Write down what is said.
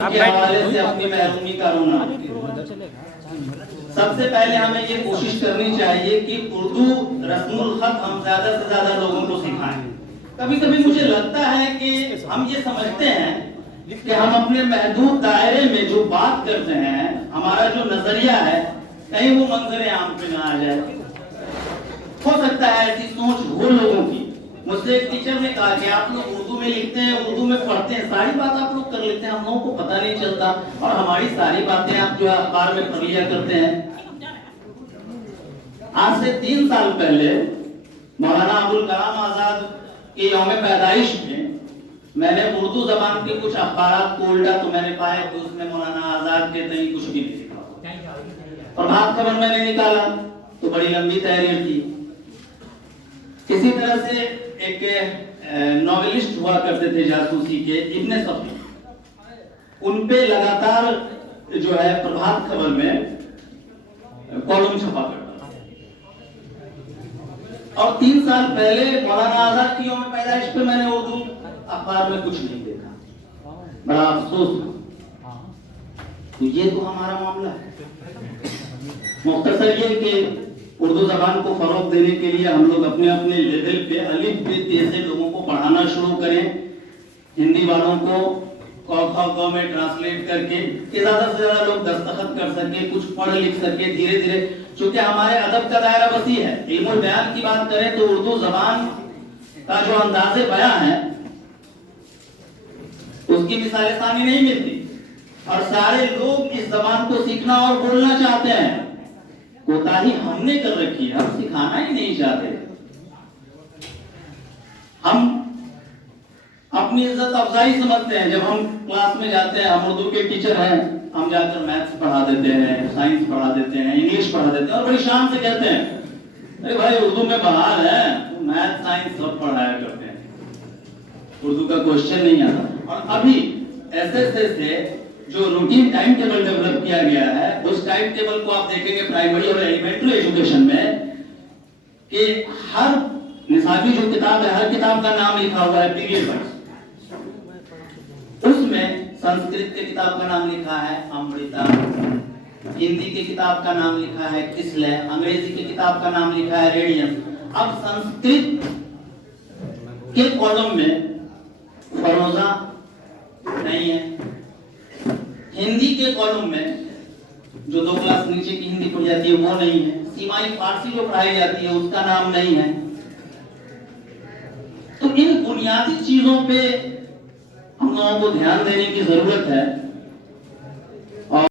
के हवाले से अपनी महरूमी का रोना। सबसे पहले हमें ये कोशिश करनी चाहिए कि उर्दू रस्मुल खत हम ज्यादा से ज्यादा लोगों को सिखाएं। कभी कभी मुझे लगता है कि हम ये समझते हैं कि हम अपने महदूद दायरे में जो बात करते हैं, हमारा जो नजरिया है, कहीं वो मंजर आम पे ना आ जाए। हो सकता है ऐसी सोच हो लोगों की। मुझसे एक टीचर ने कहा कि आप लोग उर्दू में लिखते हैं, उर्दू में पढ़ते हैं, सारी बात आप लोग कर लेते हैं, हम लोगों को पता नहीं चलता, और हमारी सारी बातें आप जो अखबार में पढ़ लिया करते हैं। आज से 3 साल पहले मौलाना अबुल कलाम आजाद के यौम पैदाइश में मैंने उर्दू जबान के कुछ अखबारात को उल्टा तो मैंने पाया कि उसमें मौलाना आजाद के नहीं कुछ भी नहीं लिखा। प्रभात खबर मैंने निकाला तो बड़ी लंबी तहरीर थी। इसी तरह से एक नॉवेलिस्ट हुआ करते थे जासूसी के, इब्ने सफी, उन पे लगातार जो है प्रभात खबर में कॉलम छपा करता। और 3 साल पहले मौलाना आजाद की यौम पैदाइश पे मैंने उर्दू अखबार में कुछ नहीं देखा। बड़ा अफसोस। तो ये तो हमारा मामला है। मुख्तसर ये कि उर्दू जबान को फरोग देने के लिए हम लोग अपने अपने लेवल पे अलिफ बे ते से लोगों को पढ़ाना शुरू करें। हिंदी वालों को क ख ग में ट्रांसलेट करके कि ज्यादा से ज्यादा लोग दस्तखत कर सके, कुछ पढ़ लिख सके धीरे धीरे। चूंकि हमारे अदब का दायरा वसी है, इल्मुल बयान की बात करें तो उर्दू जबान का जो अंदाज़े बयां है उसकी मिसालें सामने नहीं मिलती, और सारे लोग इस जबान को सीखना और बोलना चाहते हैं। कोताही हमने कर रखी है, हम सिखाना ही नहीं चाहते। हम अपनी इज्जत अफजाई समझते हैं। जब हम क्लास में जाते हैं, हम उर्दू के टीचर हैं, हम जाकर मैथ्स पढ़ा देते हैं, साइंस पढ़ा देते हैं, इंग्लिश पढ़ा देते हैं, और बड़ी शान से कहते हैं अरे भाई उर्दू में बहाल है, मैथ साइंस सब पढ़ाया करते हैं, उर्दू का क्वेश्चन नहीं आता। और अभी एसएसए से जो रूटीन टाइम टेबल डेवलप किया गया है, उस टाइम टेबल को आप देखेंगे प्राइमरी और एलिमेंट्री एजुकेशन में कि हर निसाबी जो किताब है, हर किताब का नाम लिखा हुआ है पीरियड वाइज। उसमें संस्कृत के किताब का नाम लिखा है अमृता, हिंदी की किताब का नाम लिखा है किसले, अंग्रेजी की किताब का नाम लिखा है रेडियन। अब संस्कृत के कॉलम में फरोजा नहीं है, हिंदी के कॉलम में जो 2 क्लास नीचे की हिंदी पढ़ी जाती है वो नहीं है, सीमाई फारसी जो पढ़ाई जाती है उसका नाम नहीं है। तो इन बुनियादी चीजों पे हम लोगों को ध्यान देने की जरूरत है।